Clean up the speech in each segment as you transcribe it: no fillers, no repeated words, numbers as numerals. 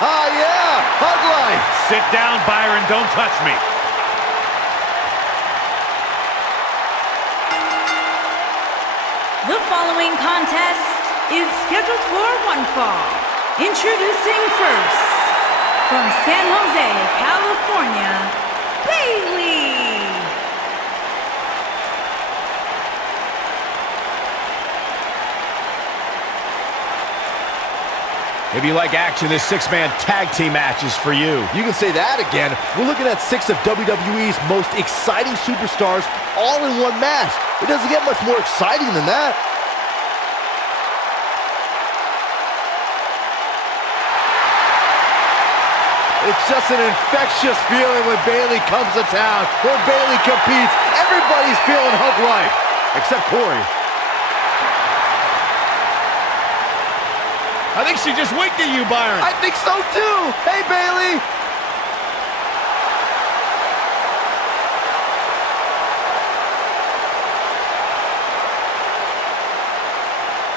Oh, yeah, hug life. Sit down, Byron, don't touch me. The following contest is scheduled for one fall. Introducing first, from San Jose, California, Bayley. If you like action, this six-man tag team match is for you. You can say that again. We're looking at 6 of WWE's most exciting superstars all in one match. It doesn't get much more exciting than that. It's just an infectious feeling when Bayley comes to town. When Bayley competes, everybody's feeling hug life, except Corey. I think she just winked at you, Byron. I think so too. Hey, Bayley.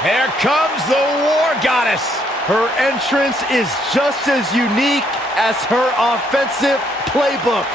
Here comes the War Goddess. Her entrance is just as unique as her offensive playbook.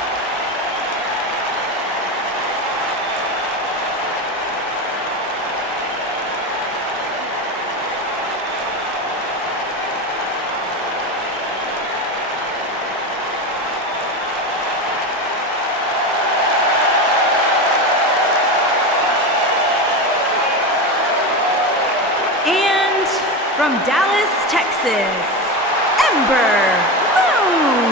From Dallas, Texas, Ember Moon.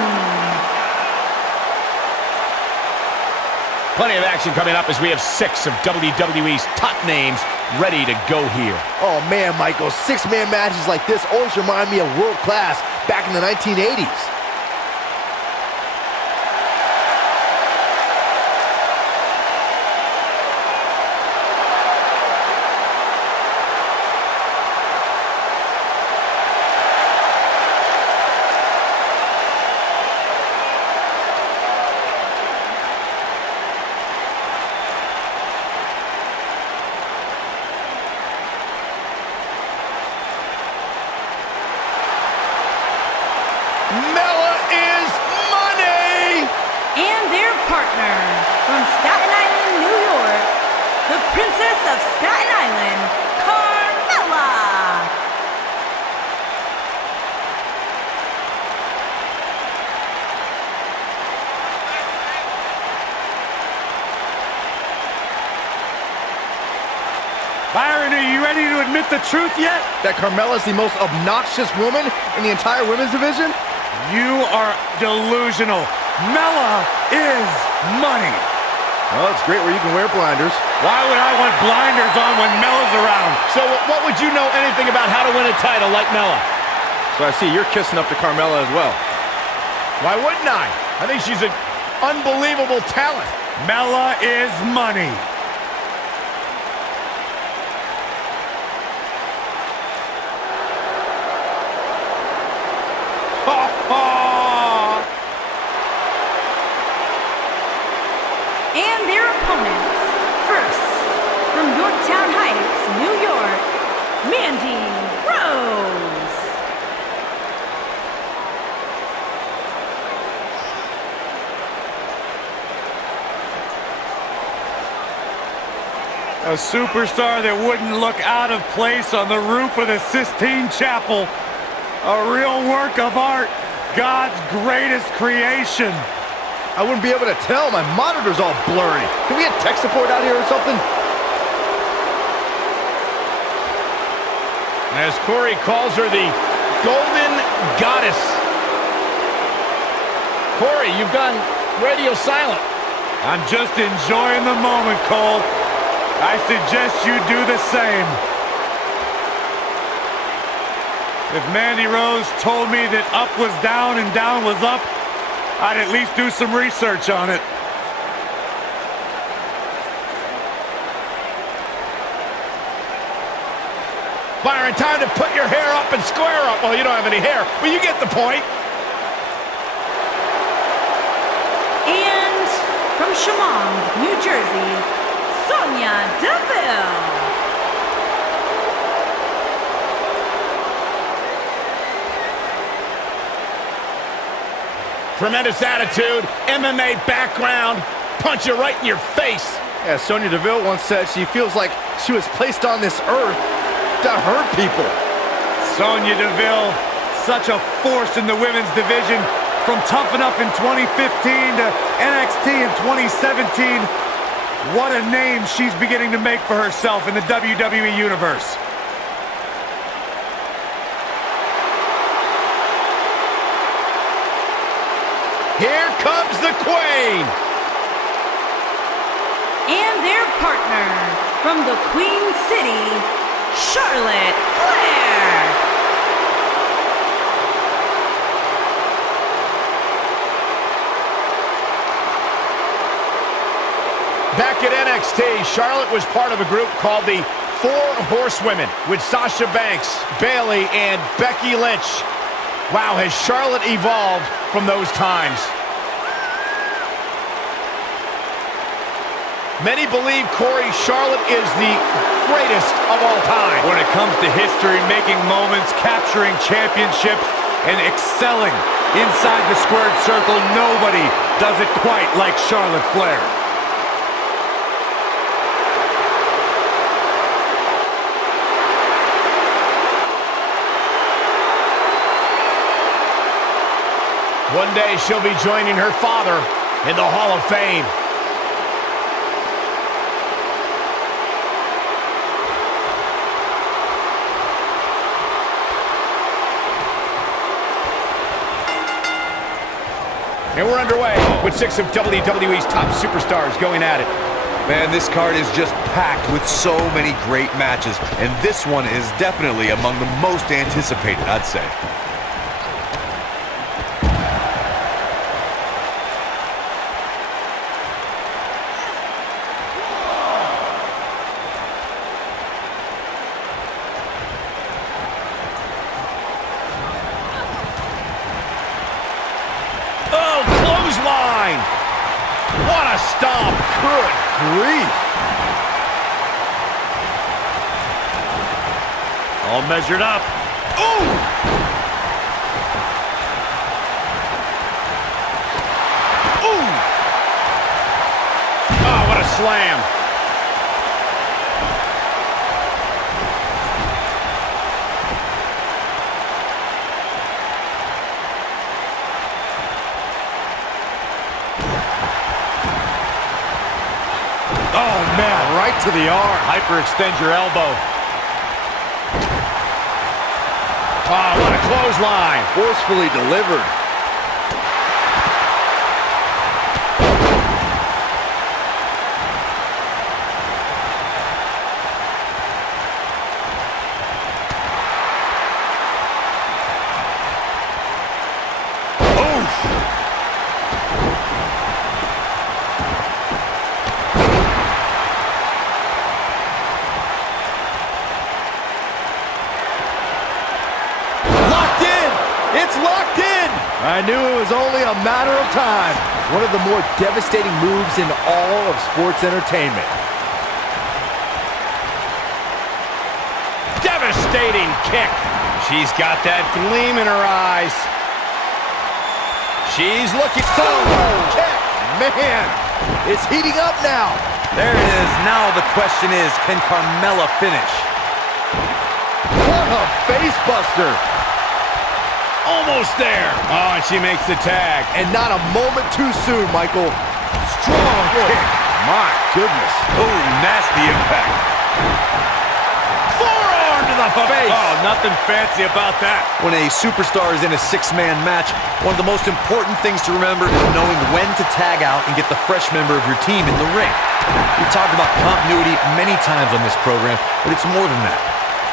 Plenty of action coming up as we have 6 of WWE's top names ready to go here. Oh man, Michael, 6-man matches like this always remind me of world class back in the 1980s. Partner from Staten Island, New York, the Princess of Staten Island, Carmella. Byron, are you ready to admit the truth yet? That Carmella's the most obnoxious woman in the entire women's division? You are delusional. Mella is money. Well, it's great where you can wear blinders. Why would I want blinders on when Mella's around? So what would you know anything about how to win a title like Mella? So I see you're kissing up to Carmella as well. Why wouldn't I? I think she's an unbelievable talent. Mella is money. And their opponents, first, from Yorktown Heights, New York, Mandy Rose. A superstar that wouldn't look out of place on the roof of the Sistine Chapel. A real work of art, God's greatest creation. I wouldn't be able to tell. My monitor's all blurry. Can we get tech support out here or something? As Corey calls her the Golden Goddess. Corey, you've gone radio silent. I'm just enjoying the moment, Cole. I suggest you do the same. If Mandy Rose told me that up was down and down was up, I'd at least do some research on it. Byron, time to put your hair up and square up. Well, you don't have any hair, but you get the point. And from Chemung, New Jersey, Sonya Deville. Tremendous attitude, MMA background, punch you right in your face. Yeah, Sonya Deville once said she feels like she was placed on this earth to hurt people. Sonya Deville, such a force in the women's division. From Tough Enough in 2015 to NXT in 2017, what a name she's beginning to make for herself in the WWE Universe. Here comes the Queen. And their partner from the Queen City, Charlotte Flair. Back at NXT, Charlotte was part of a group called the Four Horsewomen with Sasha Banks, Bayley, and Becky Lynch. Wow, has Charlotte evolved from those times. Many believe, Corey, Charlotte is the greatest of all time. When it comes to history, making moments, capturing championships, and excelling inside the squared circle, nobody does it quite like Charlotte Flair. One day she'll be joining her father in the Hall of Fame. And we're underway with 6 of WWE's top superstars going at it. Man, this card is just packed with so many great matches, and this one is definitely among the most anticipated, I'd say. What a stomp! Good grief! All measured up. Ooh! Ooh! Oh, what a slam! Oh, man, right to the arm. Hyperextend your elbow. Oh, what a clothesline. Forcefully delivered. It's locked in! I knew it was only a matter of time. One of the more devastating moves in all of sports entertainment. Devastating kick. She's got that gleam in her eyes. She's looking. Boom! Kick! Man, it's heating up now. There it is. Now the question is, can Carmella finish? What a face buster. Almost there. Oh, and she makes the tag. And not a moment too soon, Michael. Strong kick. My goodness. Oh, nasty impact. Forearm to the face. Oh, nothing fancy about that. When a superstar is in a six-man match, one of the most important things to remember is knowing when to tag out and get the fresh member of your team in the ring. We've talked about continuity many times on this program, but it's more than that.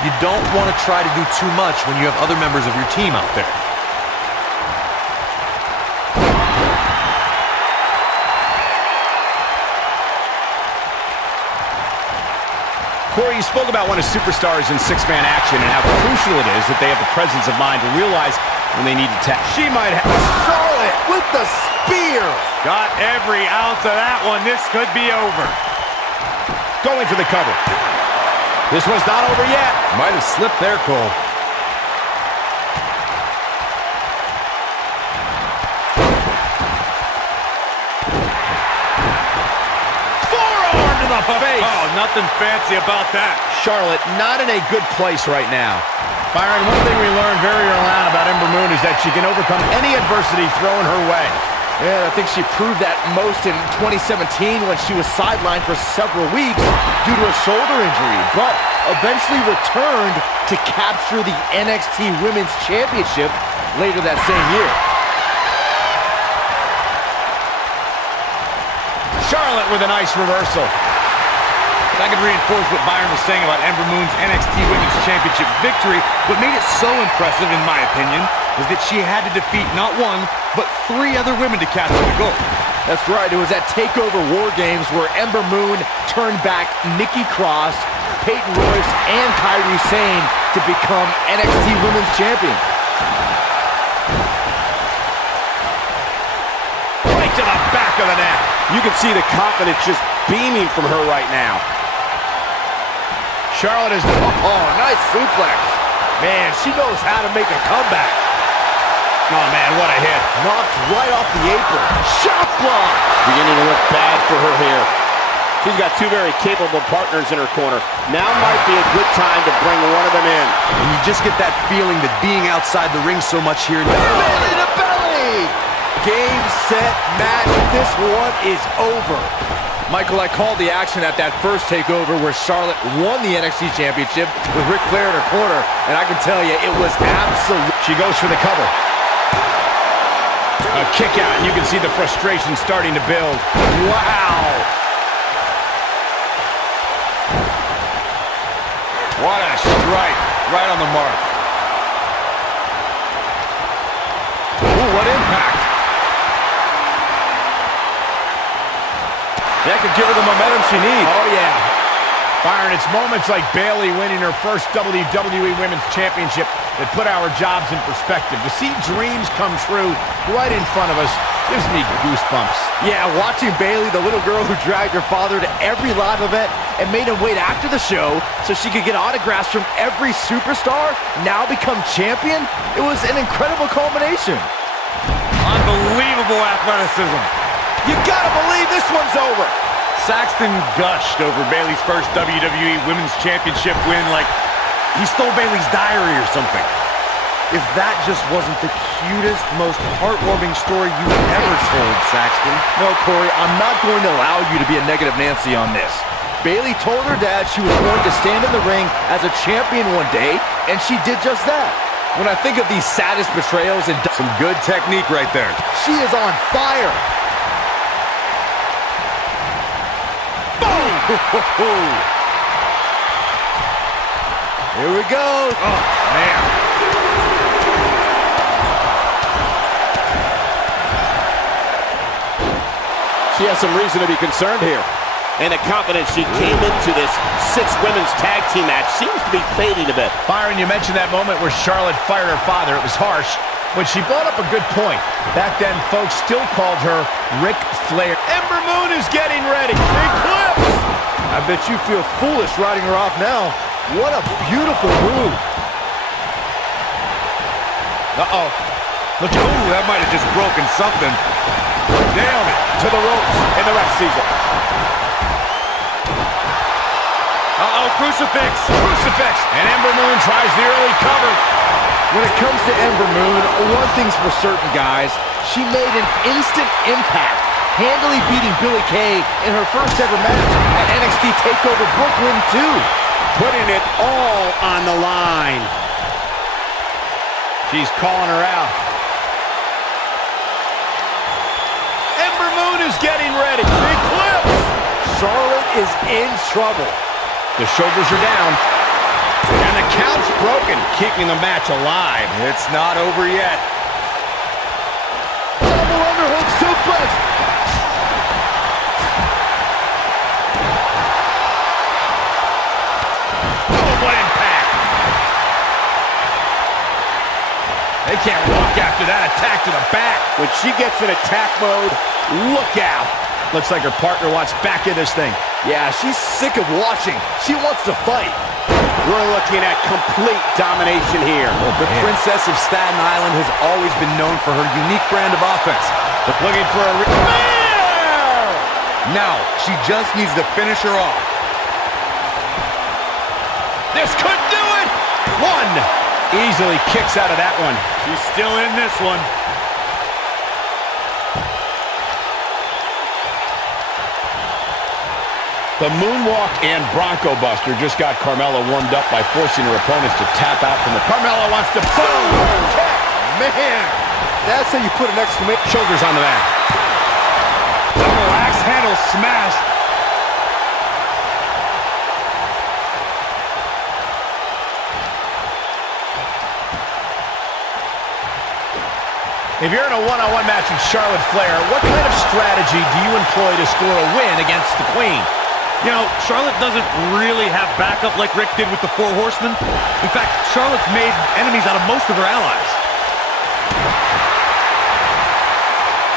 You don't want to try to do too much when you have other members of your team out there. Corey, you spoke about one of superstars in six-man action and how crucial it is that they have the presence of mind to realize when they need to tap. She might have... Charlotte with the spear. Got every ounce of that one. This could be over. Going for the cover. This one's not over yet. Might have slipped there, Cole. face. Oh, nothing fancy about that. Charlotte not in a good place right now. Byron, one thing we learned very early on about Ember Moon is that she can overcome any adversity thrown her way. Yeah, I think she proved that most in 2017 when she was sidelined for several weeks due to a shoulder injury, but eventually returned to capture the NXT Women's Championship later that same year. Charlotte with a nice reversal. If I could reinforce what Byron was saying about Ember Moon's NXT Women's Championship victory, what made it so impressive, in my opinion, is that she had to defeat not one, but 3 other women to capture the gold. That's right, it was at TakeOver War Games where Ember Moon turned back Nikki Cross, Peyton Royce, and Kairi Sane to become NXT Women's Champion. Right to the back of the neck. You can see the confidence just beaming from her right now. Charlotte is... Oh, nice suplex. Man, she knows how to make a comeback. Oh, man, what a hit. Knocked right off the apron. Shot block. Beginning to look bad for her here. She's got 2 very capable partners in her corner. Now might be a good time to bring one of them in. And you just get that feeling that being outside the ring so much here now. Belly to belly. Game, set, match. This one is over. Michael, I called the action at that first TakeOver where Charlotte won the NXT Championship with Ric Flair in her corner, and I can tell you, it was absolute. She goes for the cover. A kick out, and you can see the frustration starting to build. Wow. What a strike. Right on the mark. Ooh, what impact. That could give her the momentum she needs. Oh, yeah. Byron, it's moments like Bayley winning her first WWE Women's Championship that put our jobs in perspective. To see dreams come true right in front of us gives me goosebumps. Yeah, watching Bayley, the little girl who dragged her father to every live event and made him wait after the show so she could get autographs from every superstar, now become champion, it was an incredible culmination. Unbelievable athleticism. You gotta believe this one's over. Saxton gushed over Bayley's first WWE Women's Championship win like he stole Bayley's diary or something. If that just wasn't the cutest, most heartwarming story you've ever told, Saxton. No, Corey, I'm not going to allow you to be a negative Nancy on this. Bayley told her dad she was going to stand in the ring as a champion one day, and she did just that. When I think of these saddest betrayals and Some good technique right there. she is on fire. Here we go. Oh, man. She has some reason to be concerned here. And the confidence she came into this 6 women's tag team match seems to be fading a bit. Byron, you mentioned that moment where Charlotte fired her father. It was harsh, but she brought up a good point. Back then, folks still called her Ric Flair. Ember Moon is getting ready. Eclipse! I bet you feel foolish riding her off now. What a beautiful move. Uh-oh. Look, ooh, that might have just broken something. Nailed it. To the ropes, and the ref sees it. Uh-oh, crucifix. Crucifix! And Ember Moon tries the early cover. When it comes to Ember Moon, one thing's for certain, guys. She made an instant impact, handily beating Billie Kay in her first ever match at NXT TakeOver Brooklyn 2. Putting it all on the line. She's calling her out. Ember Moon is getting ready. Eclipse! Charlotte is in trouble. The shoulders are down. And the count's broken, keeping the match alive. It's not over yet. Double underhook suplex. Oh, what impact! They can't walk after that attack to the back. When she gets in attack mode, look out. Looks like her partner wants back in this thing. Yeah, she's sick of watching. She wants to fight. We're looking at complete domination here. The Princess of Staten Island has always been known for her unique brand of offense. Looking for a... Flair! Now, she just needs to finish her off. This could do it! One! Easily kicks out of that one. She's still in this one. The moonwalk and Bronco Buster just got Carmella warmed up by forcing her opponents to tap out from the... Carmella wants to boom! Man! That's how you put an exclamation. Shoulders on the mat. Double axe handle smash. If you're in a one-on-one match with Charlotte Flair, what kind of strategy do you employ to score a win against the Queen? You know, Charlotte doesn't really have backup like Rick did with the Four Horsemen. In fact, Charlotte's made enemies out of most of her allies.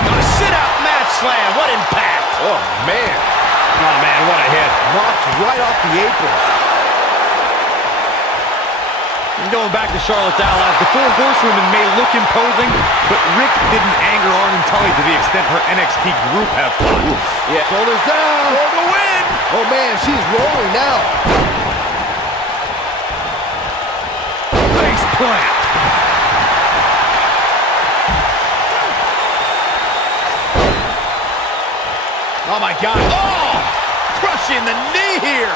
A sit-out match slam. What impact? Oh, man. Oh, man, what a hit. Knocked right off the apron. And going back to Charlotte's allies, the Four Horsewomen may look imposing, but Rick didn't anger Arn and Tully to the extent her NXT group have fun. Yeah. Shoulders down. For the win! Oh, man, she's rolling now. Face plant. Oh, my God. Oh! Crushing the knee here.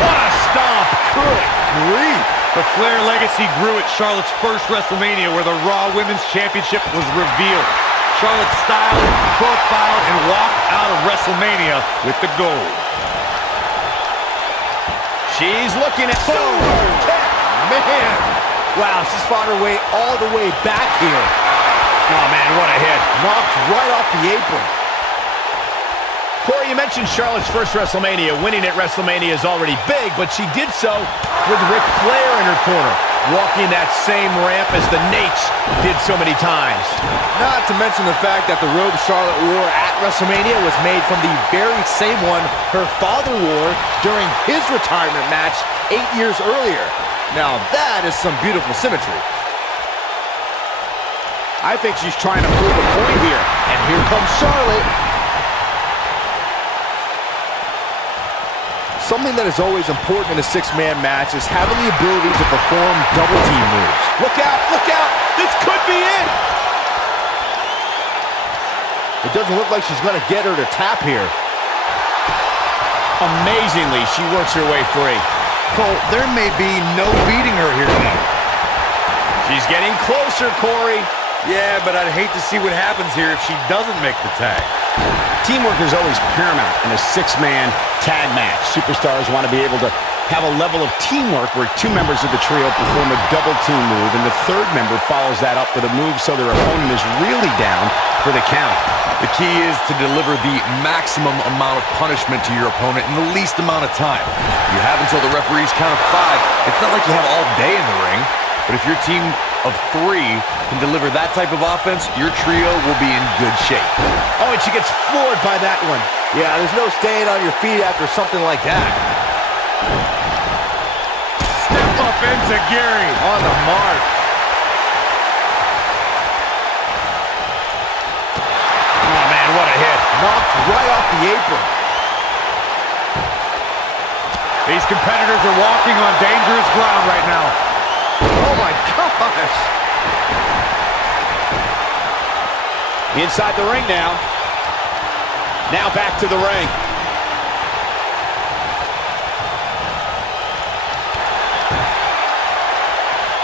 What a stomp. Good grief. The Flair legacy grew at Charlotte's first WrestleMania, where the Raw Women's Championship was revealed. Charlotte styled, profiled, and walked out of WrestleMania with the gold. She's looking at... Boom! Man. Wow, she's fought her way all the way back here. Oh, man, what a hit. Knocked right off the apron. Corey, you mentioned Charlotte's first WrestleMania. Winning at WrestleMania is already big, but she did so with Ric Flair in her corner, walking that same ramp as the Nates did so many times. Not to mention the fact that the robe Charlotte wore at WrestleMania was made from the very same one her father wore during his retirement match 8 years earlier. Now that is some beautiful symmetry. I think she's trying to prove a point here. And here comes Charlotte. Something that is always important in a six-man match is having the ability to perform double team moves. Look out, look out! This could be it! It doesn't look like she's going to get her to tap here. Amazingly, she works her way free. Cole, there may be no beating her here tonight. She's getting closer, Corey. Yeah, but I'd hate to see what happens here if she doesn't make the tag. Teamwork is always paramount in a six-man tag match. Superstars want to be able to have a level of teamwork where two members of the trio perform a double team move, and the third member follows that up with a move so their opponent is really down for the count. The key is to deliver the maximum amount of punishment to your opponent in the least amount of time. You have until the referees count of 5. It's not like you have all day in the ring, but if your team of 3 can deliver that type of offense, your trio will be in good shape. Oh, and she gets floored by that one. Yeah, there's no staying on your feet after something like that. Step up into Gary. On the mark. Oh, man, what a hit. Knocked right off the apron. These competitors are walking on dangerous ground right now. Oh, my gosh. Inside the ring now. Now back to the ring.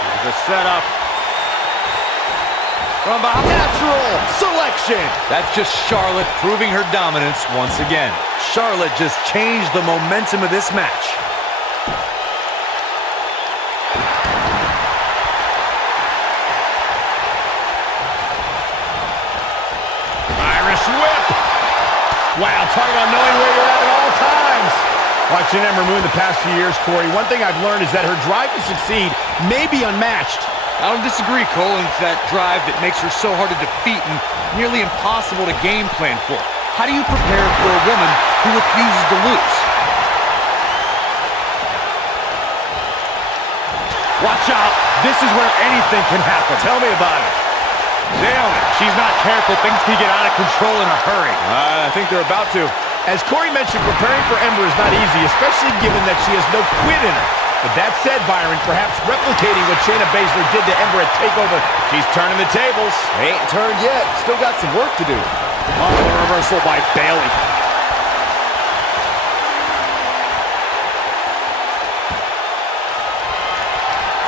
Here's a setup. From behind. Natural selection. That's just Charlotte proving her dominance once again. Charlotte just changed the momentum of this match. Irish whip. Wow, talk about knowing where you're at all times. Watching Ember Moon the past few years, Corey, one thing I've learned is that her drive to succeed may be unmatched. I don't disagree, Cole. It's that drive that makes her so hard to defeat and nearly impossible to game plan for. How do you prepare for a woman who refuses to lose? Watch out. This is where anything can happen. Tell me about it. Nailed it. She's not careful. Things can get out of control in a hurry. I think they're about to. As Corey mentioned, preparing for Ember is not easy, especially given that she has no quit in her. But that said, Byron, perhaps replicating what Shayna Baszler did to Ember at TakeOver, she's turning the tables. They ain't turned yet. Still got some work to do. Oh, the reversal by Bayley.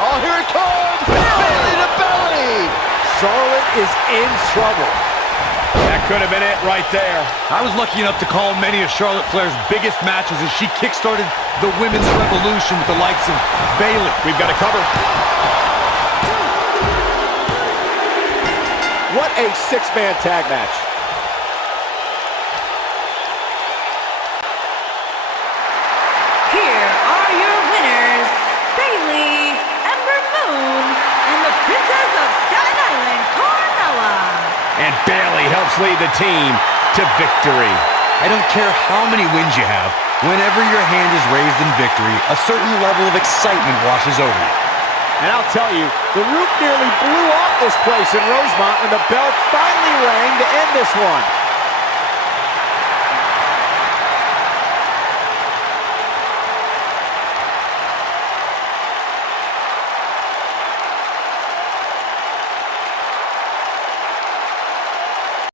Oh, here it comes! Belly to belly! Charlotte is in trouble. That could have been it right there. I was lucky enough to call many of Charlotte Flair's biggest matches as she kickstarted the women's revolution with the likes of Bayley. We've got to cover. What a six-man tag match. Here are your winners, Bayley, Ember Moon, and the Princess of Staten Island, Carmella. And Bayley helps lead the team to victory. I don't care how many wins you have, whenever your hand is raised in victory, a certain level of excitement washes over you. And I'll tell you, the roof nearly blew off this place in Rosemont when the bell finally rang to end this one.